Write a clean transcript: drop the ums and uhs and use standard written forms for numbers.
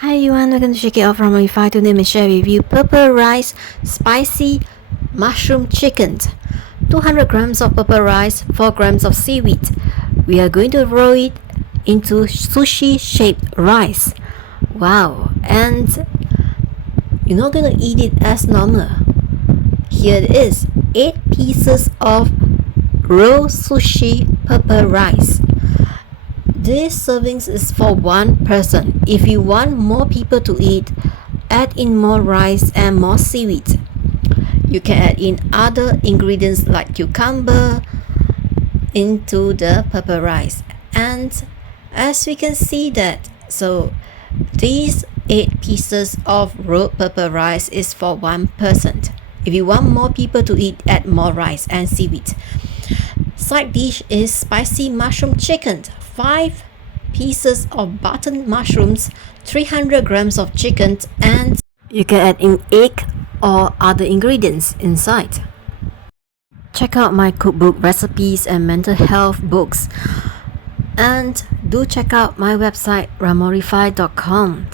Hi everyone, welcome to Shake It Off from Modify. Today I'm share with you purple rice spicy mushroom chicken. 200 grams of purple rice, 4 grams of seaweed. We are going to roll it into sushi shaped rice. Wow, and you're not going to eat it as normal. Here it is, 8 pieces of raw sushi purple rice. This servings is for one person. If you want more people to eat, add in more rice and more seaweed. You can add in other ingredients like cucumber into the purple rice. And as we can see that, so these 8 pieces of raw purple rice is for one person. If you want more people to eat, add more rice and seaweed. Side dish is spicy mushroom chicken. 5 pieces of button mushrooms, 300 grams of chicken, and you can add in egg or other ingredients inside. Check out my cookbook recipes and mental health books, and do check out my website ramorify.com.